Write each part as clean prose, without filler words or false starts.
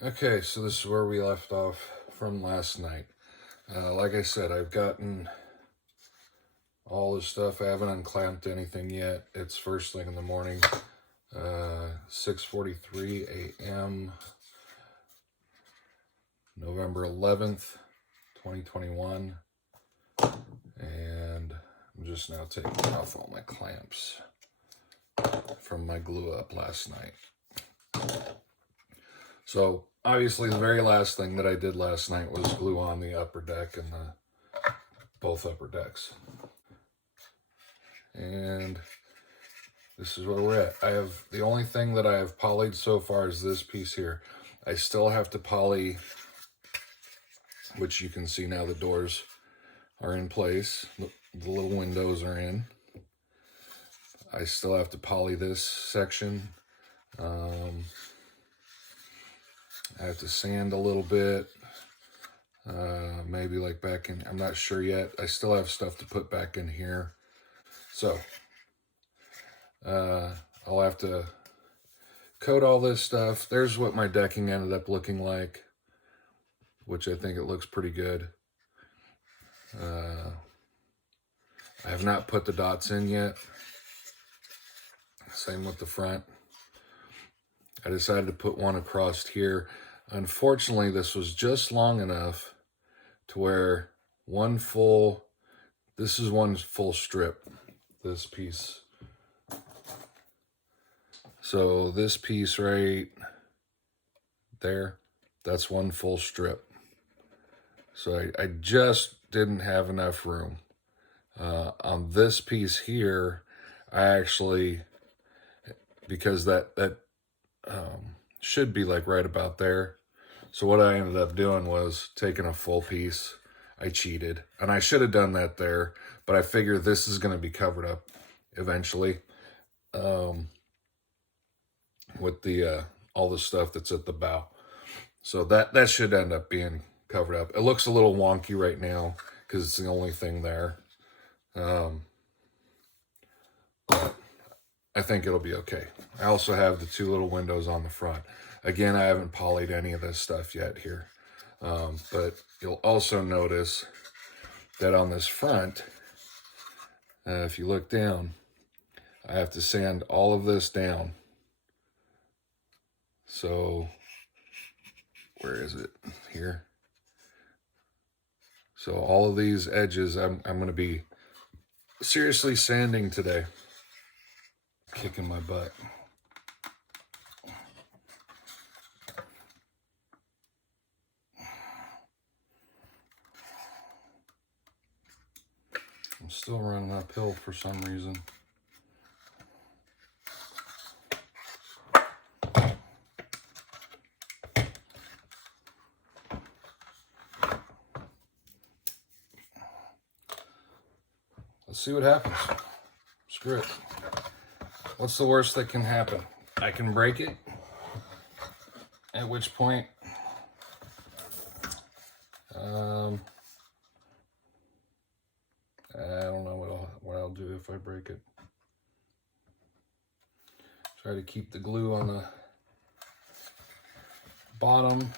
Okay, so this is where we left off from last night. Like I said, I've gotten all this stuff. I haven't unclamped anything yet. It's first thing in the morning, 6:43 a.m., November 11th, 2021. And I'm just now taking off all my clamps from my glue up last night. So obviously the very last thing that I did last night was glue on the upper deck and both upper decks. And this is where we're at. I have the only thing that I have polyed so far is this piece here. I still have to poly, which you can see now the doors are in place. The little windows are in. I still have to poly this section. I have to sand a little bit. Maybe like back in, I'm not sure yet. I still have stuff to put back in here. So, I'll have to coat all this stuff. There's what my decking ended up looking like, which I think it looks pretty good. I have not put the dots in yet. Same with the front. I decided to put one across here. Unfortunately, this was just long enough to where this is one full strip, this piece. So this piece right there, that's one full strip. So I just didn't have enough room. On this piece here, I actually, because that should be like right about there. So what I ended up doing was taking a full piece. I cheated, and I should have done that there, but I figured this is going to be covered up eventually with the all the stuff that's at the bow. So that should end up being covered up. It looks a little wonky right now because it's the only thing there. But I think it'll be okay. I also have the two little windows on the front. Again, I haven't polyed any of this stuff yet here. But you'll also notice that on this front, if you look down, I have to sand all of this down. So, where is it? Here. So all of these edges, I'm going to be seriously sanding today. Kicking my butt. I'm still running uphill for some reason. Let's see what happens. Screw it. What's the worst that can happen? I can break it, at which point I don't know what I'll do if I break it. Try to keep the glue on the bottom.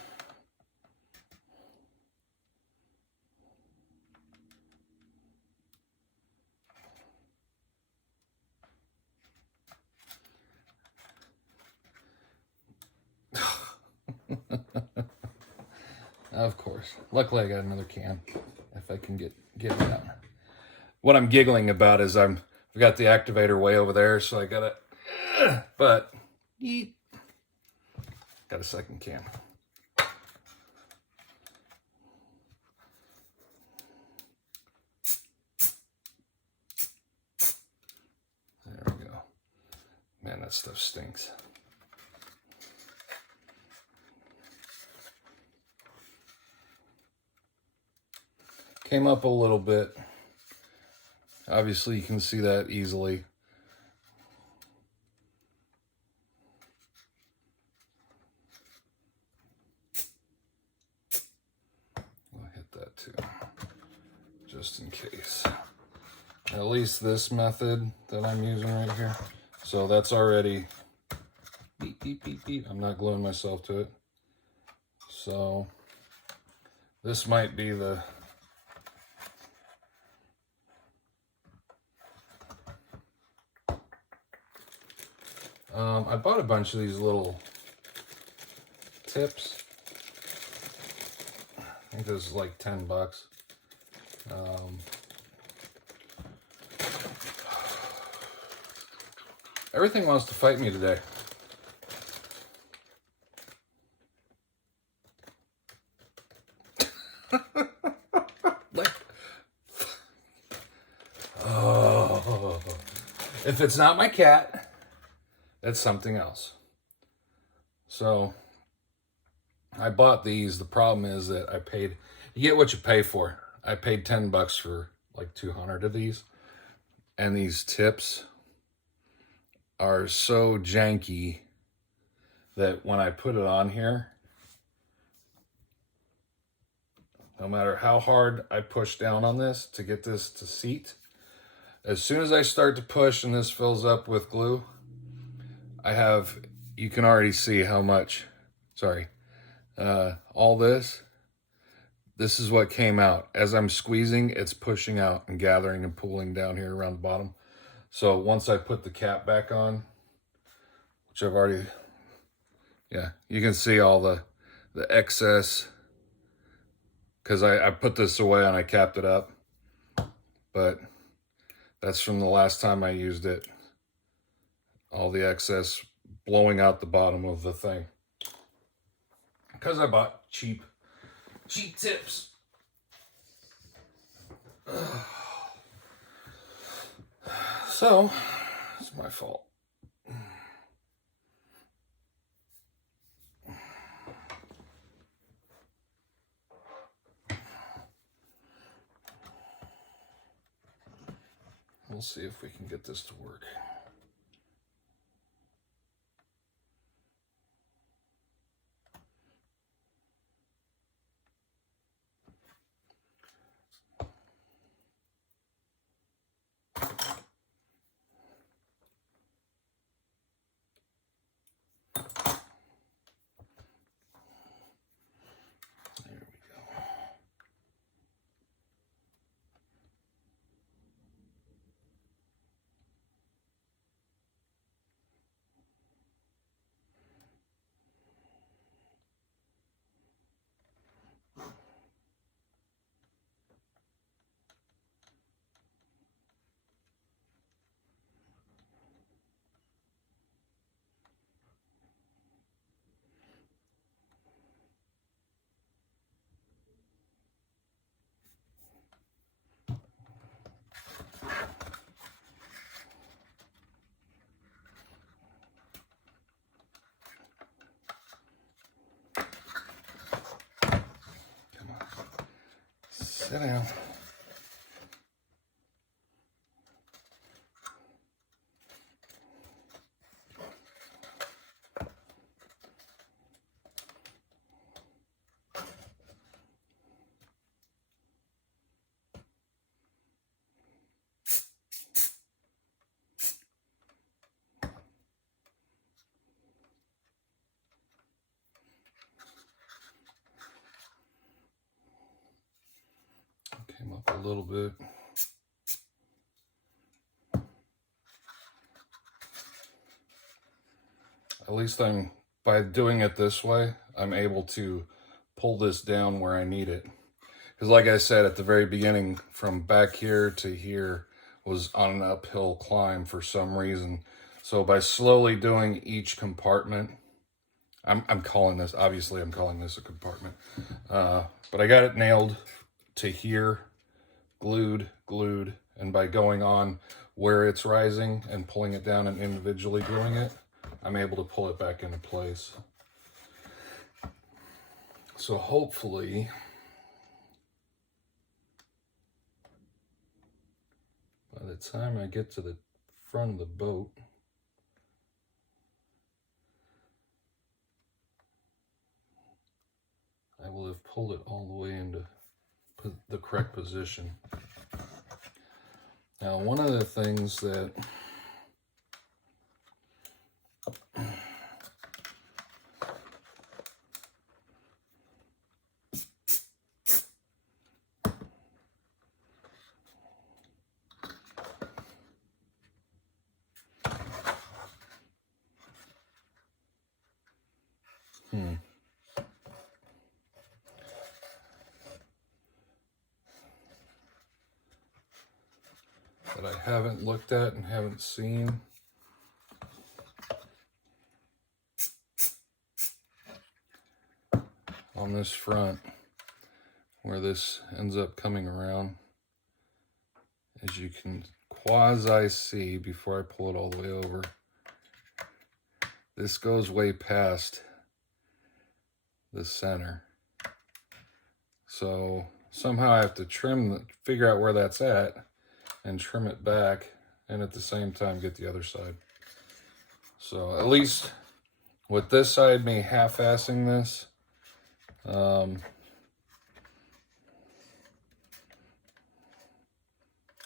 Of course. Luckily I got another can if I can get it out. What I'm giggling about is I've got the activator way over there, so I gotta, but yeet, got a second can. There we go. Man, that stuff stinks. Came up a little bit. Obviously, you can see that easily. I'll hit that too, just in case. At least this method that I'm using right here. So that's already beep, beep, beep, beep. I'm not gluing myself to it. So this might be the I bought a bunch of these little tips. I think this is like 10 bucks. Everything wants to fight me today. Oh, if it's not my cat, it's something else. So I bought these. The problem is that you get what you pay for. I paid 10 bucks for like 200 of these. And these tips are so janky that when I put it on here, no matter how hard I push down on this to get this to seat, as soon as I start to push and this fills up with glue, you can already see how much, all this is what came out. As I'm squeezing, it's pushing out and gathering and pulling down here around the bottom. So once I put the cap back on, which I've already, you can see all the excess, because I put this away and I capped it up, but that's from the last time I used it. All the excess blowing out the bottom of the thing. Because I bought cheap tips. So, it's my fault. We'll see if we can get this to work. Sit down. Came up a little bit. At least by doing it this way, I'm able to pull this down where I need it. Because like I said at the very beginning, from back here to here was on an uphill climb for some reason. So by slowly doing each compartment, I'm calling this a compartment. But I got it nailed to here, glued, and by going on where it's rising and pulling it down and individually gluing it, I'm able to pull it back into place. So hopefully, by the time I get to the front of the boat, I will have pulled it all the way into the correct position. Now, one of the things that haven't looked at and haven't seen. On this front, where this ends up coming around, as you can quasi see before I pull it all the way over, this goes way past the center. So somehow I have to figure out where that's at and trim it back, and at the same time get the other side. So at least with this side, me half-assing this,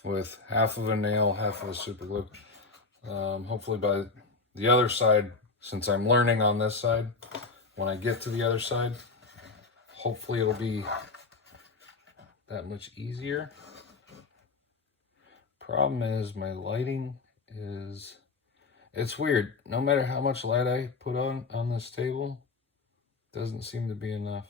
with half of a nail, half of a super glue. Hopefully by the other side, since I'm learning on this side, when I get to the other side, hopefully it'll be that much easier. Problem is my lighting is, it's weird. No matter how much light I put on this table, it doesn't seem to be enough.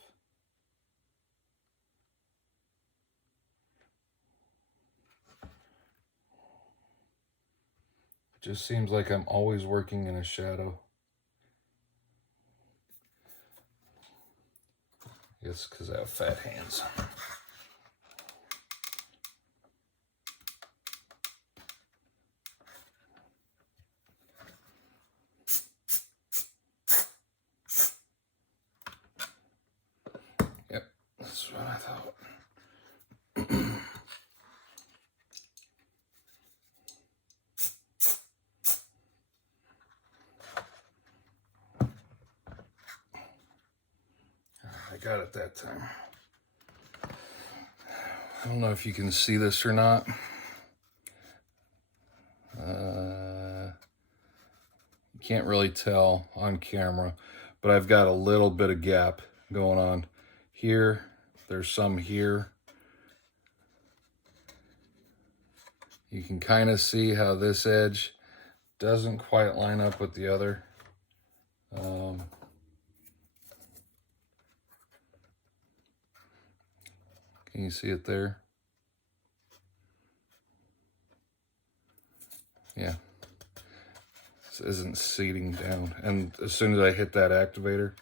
It just seems like I'm always working in a shadow. It's because I have fat hands. Yep, that's what I thought. I got it that time. I don't know if you can see this or not. You can't really tell on camera, but I've got a little bit of gap going on here. There's some here. You can kind of see how this edge doesn't quite line up with the other. Can you see it there? Yeah. This isn't seating down. And as soon as I hit that activator,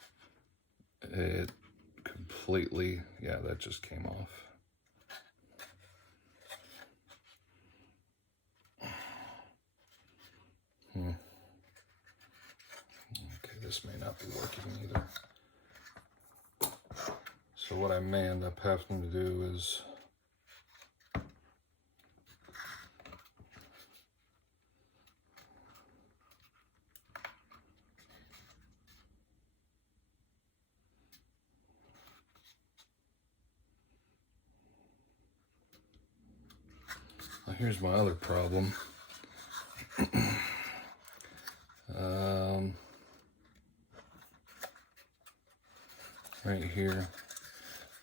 it completely, yeah, that just came off. Okay, this may not be working either. So what I may end up having to do is well, here's my other problem. Right here,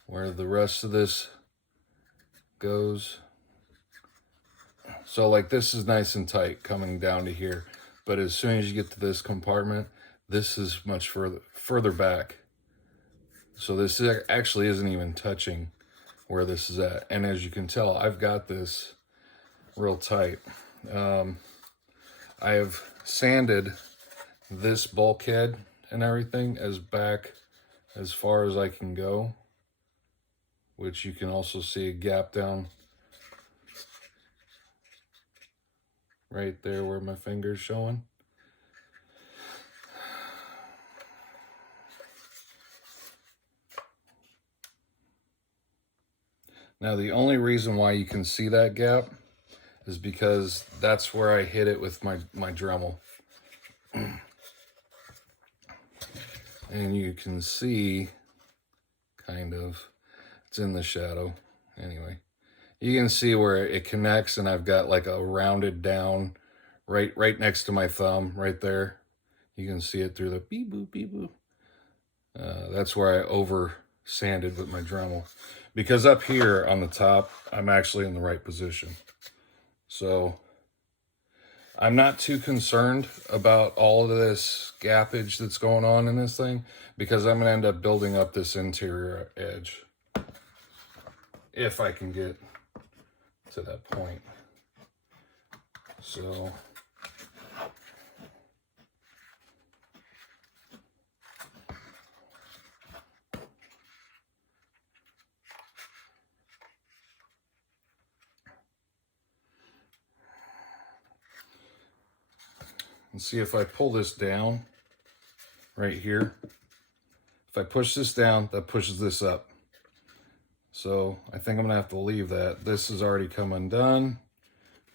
where the rest of this goes. So like this is nice and tight coming down to here, but as soon as you get to this compartment, this is much further back. So this actually isn't even touching where this is at. And as you can tell, I've got this real tight. I have sanded this bulkhead and everything back as far as I can go, which you can also see a gap down right there where my finger's showing. Now the only reason why you can see that gap is because that's where I hit it with my Dremel. And you can see, kind of, it's in the shadow. Anyway, you can see where it connects, and I've got like a rounded down right next to my thumb, right there. You can see it through the beep boop, beep boop. That's where I over sanded with my Dremel. Because up here on the top, I'm actually in the right position. So I'm not too concerned about all of this gappage that's going on in this thing, because I'm gonna end up building up this interior edge if I can get to that point. So and see if I pull this down right here. If I push this down, that pushes this up. So I think I'm gonna have to leave that. This has already come undone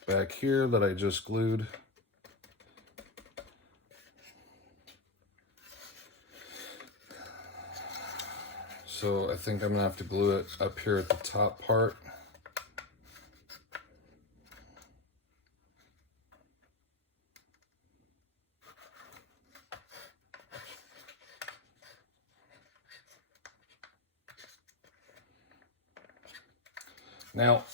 back here that I just glued. So I think I'm gonna have to glue it up here at the top part. Now,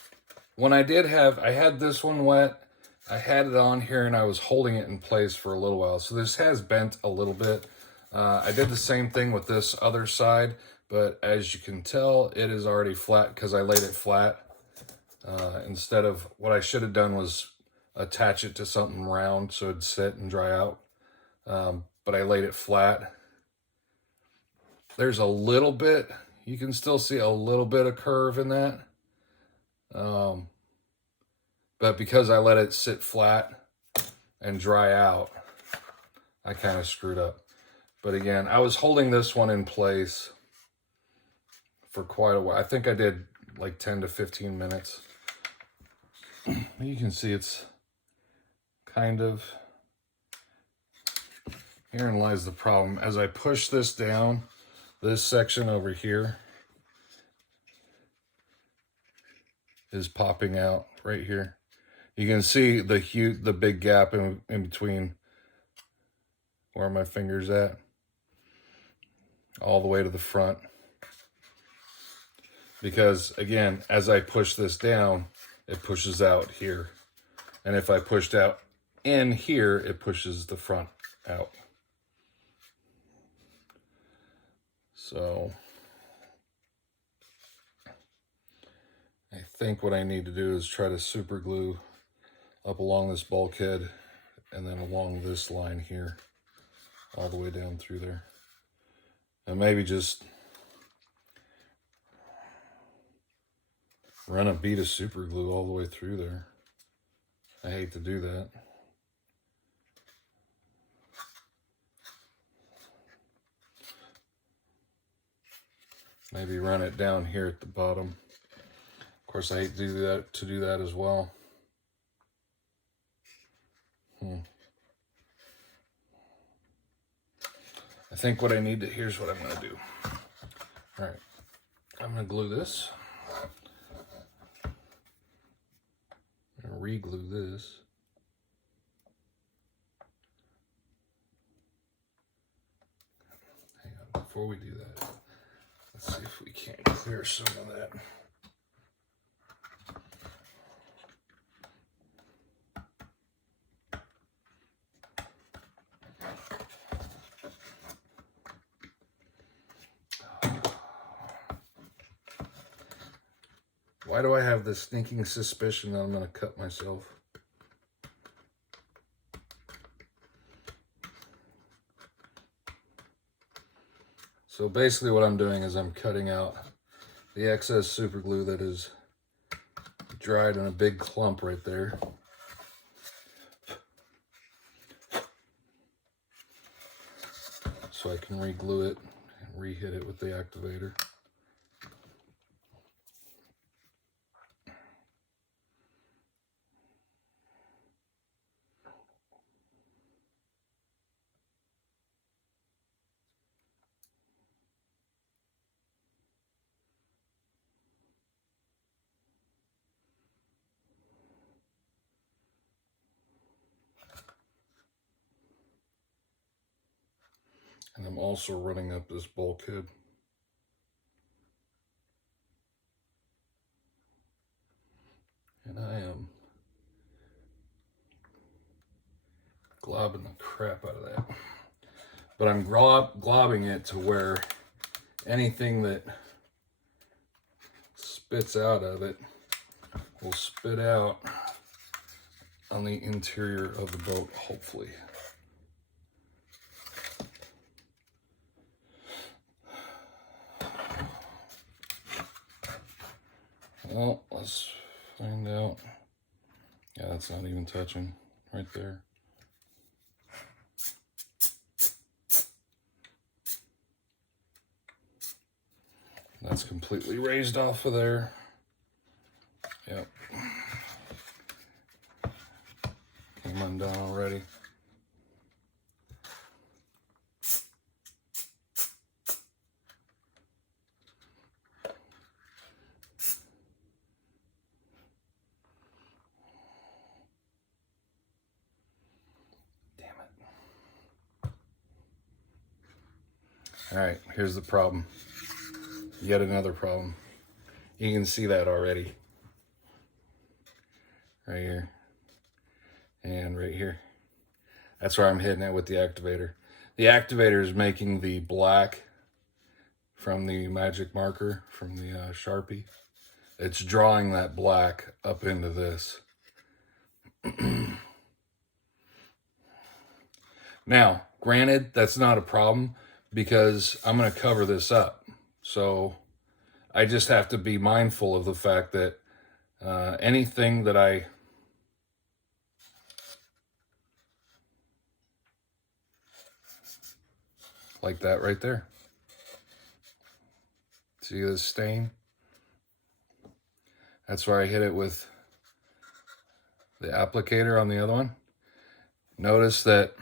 when I had this one wet, I had it on here and I was holding it in place for a little while. So this has bent a little bit. I did the same thing with this other side, but as you can tell, it is already flat because I laid it flat. Instead of, what I should have done was attach it to something round so it'd sit and dry out. But I laid it flat. There's a little bit, you can still see a little bit of curve in that. But because I let it sit flat and dry out, I kind of screwed up. But again, I was holding this one in place for quite a while. I think I did like 10 to 15 minutes. You can see it's kind of, herein lies the problem. As I push this down, this section over here is popping out right here. You can see the big gap in between where my finger's at, all the way to the front. Because again, as I push this down, it pushes out here. And if I pushed out in here, it pushes the front out. So I think what I need to do is try to super glue up along this bulkhead and then along this line here, all the way down through there. And maybe just run a bead of super glue all the way through there. I hate to do that. Maybe run it down here at the bottom. Of course, I hate to do that as well. I think what I need to, here's what I'm going to do. All right, I'm going to glue this. I'm going to re-glue this. Hang on, before we do that, let's see if we can't clear some of that. Why do I have this sneaking suspicion that I'm going to cut myself? So basically what I'm doing is I'm cutting out the excess super glue that is dried in a big clump right there. So I can re-glue it and re-hit it with the activator. And I'm also running up this bulkhead. And I am globbing the crap out of that. But I'm globbing it to where anything that spits out of it will spit out on the interior of the boat, hopefully. Well, let's find out. Yeah, that's not even touching right there. That's completely raised off of there. Yep. Came undone already. All right, here's the problem. Yet another problem. You can see that already. Right here. And right here. That's where I'm hitting it with the activator. The activator is making the black from the magic marker, from the Sharpie. It's drawing that black up into this. Now, granted, that's not a problem because I'm going to cover this up. So I just have to be mindful of the fact that anything that I like that right there. See this stain? That's where I hit it with the applicator on the other one. Notice that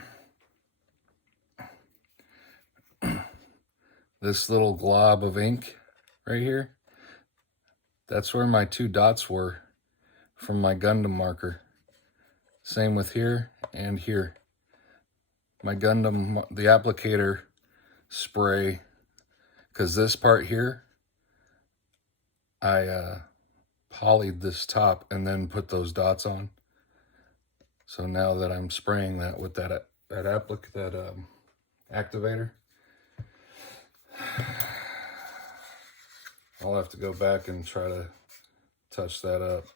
this little glob of ink right here, that's where my 2 dots were from my Gundam marker. Same with here and here. My Gundam, the applicator spray, because this part here, I polyed this top and then put those dots on. So now that I'm spraying that with that activator, I'll have to go back and try to touch that up.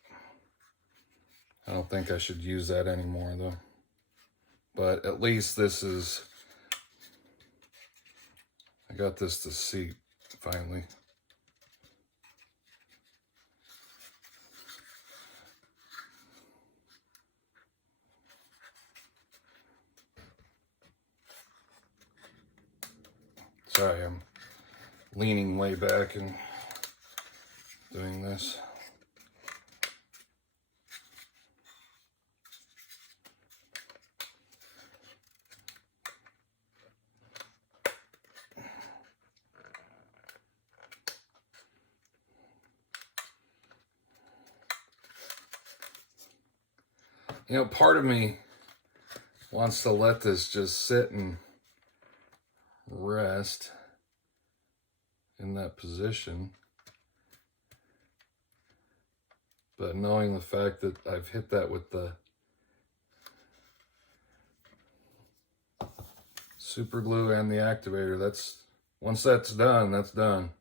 I don't think I should use that anymore though. But at least this is, I got this to seat finally. Sorry, I'm leaning way back and doing this. You know, part of me wants to let this just sit and rest in that position. But knowing the fact that I've hit that with the super glue and the activator, once that's done, that's done.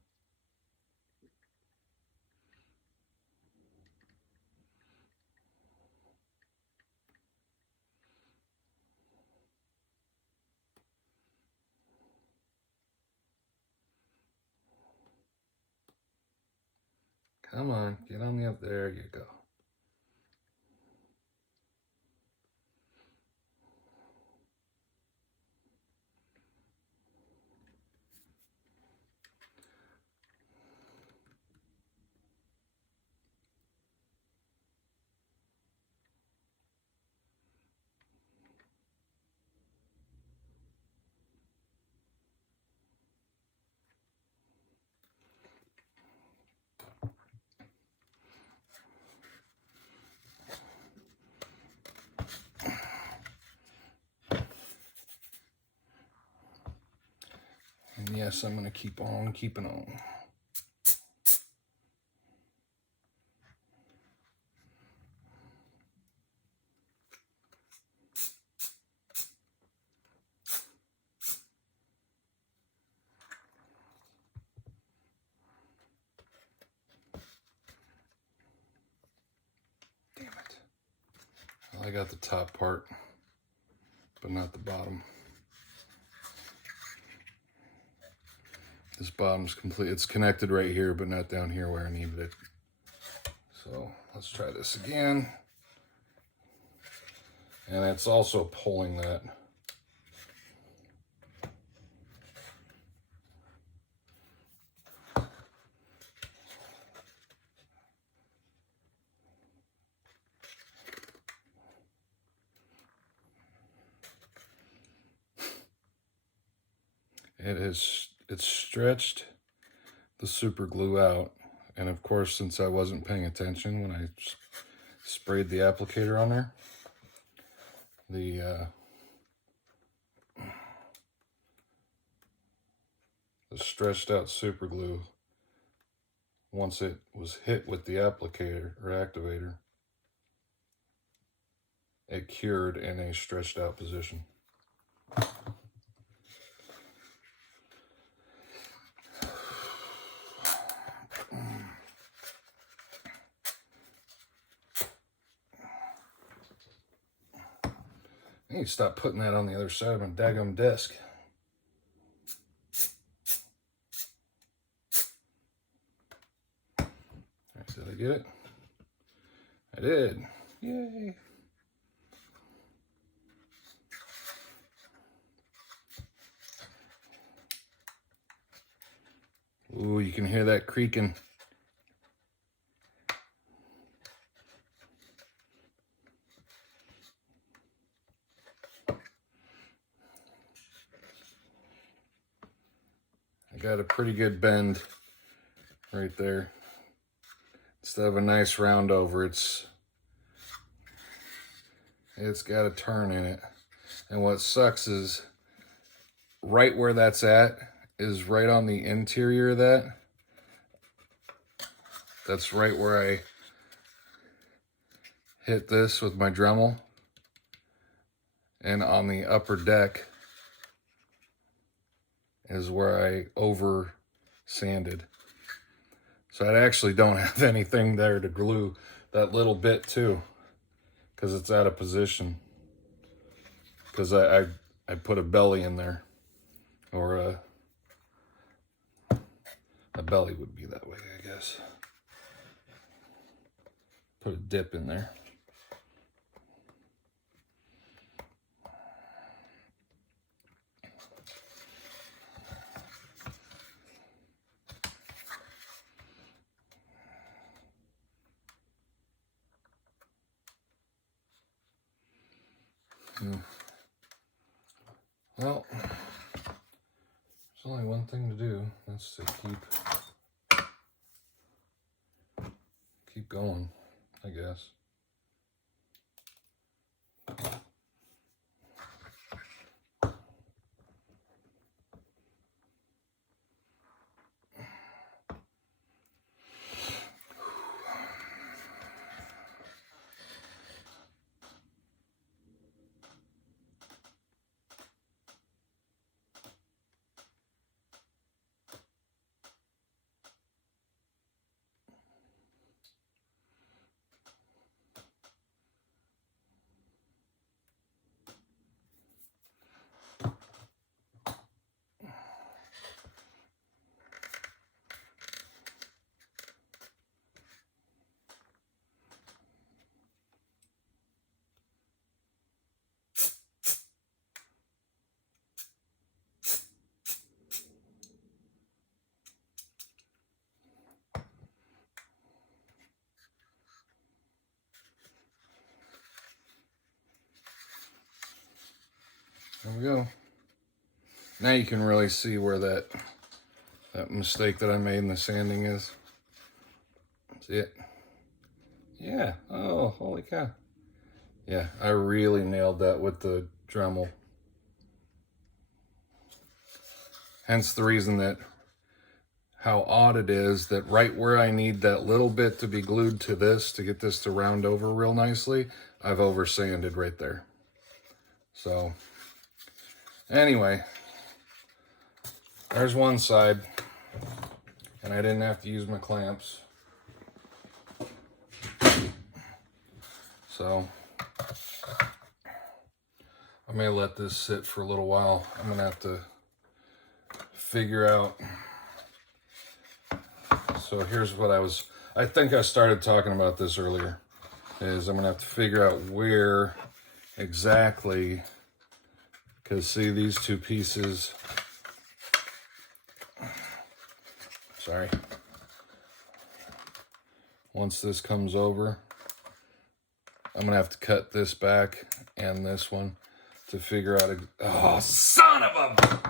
Come on, get on the up. There you go. And yes, I'm going to keep on keeping on. I got the top part, but not the bottom. This bottom's complete. It's connected right here, but not down here where I needed it. So let's try this again. And it's also pulling that. It's stretched the super glue out. And of course, since I wasn't paying attention when I sprayed the applicator on there, the stretched out super glue, once it was hit with the applicator or activator, it cured in a stretched out position. I need to stop putting that on the other side of my daggum desk. Did I get it? I did. Yay. Ooh, you can hear that creaking. I got a pretty good bend right there. Instead of a nice round over, it's got a turn in it. And what sucks is right where that's at is right on the interior of that. That's right where I hit this with my Dremel. And on the upper deck is where I over sanded. So I actually don't have anything there to glue that little bit to, because it's out of position. Because I put a belly in there, or a belly would be that way, I guess. Put a dip in there. Well, there's only one thing to do. That's to keep going, I guess. There we go. Now you can really see where that mistake that I made in the sanding is. See it? Yeah. Oh, holy cow. Yeah, I really nailed that with the Dremel. Hence the reason that how odd it is that right where I need that little bit to be glued to this to get this to round over real nicely, I've over sanded right there. So anyway, there's one side, and I didn't have to use my clamps. So I may let this sit for a little while. I'm gonna have to figure out. So here's what I think I started talking about this earlier, is I'm gonna have to figure out where exactly, because see these two pieces, sorry, once this comes over, I'm gonna have to cut this back and this one to figure out, oh, son of a,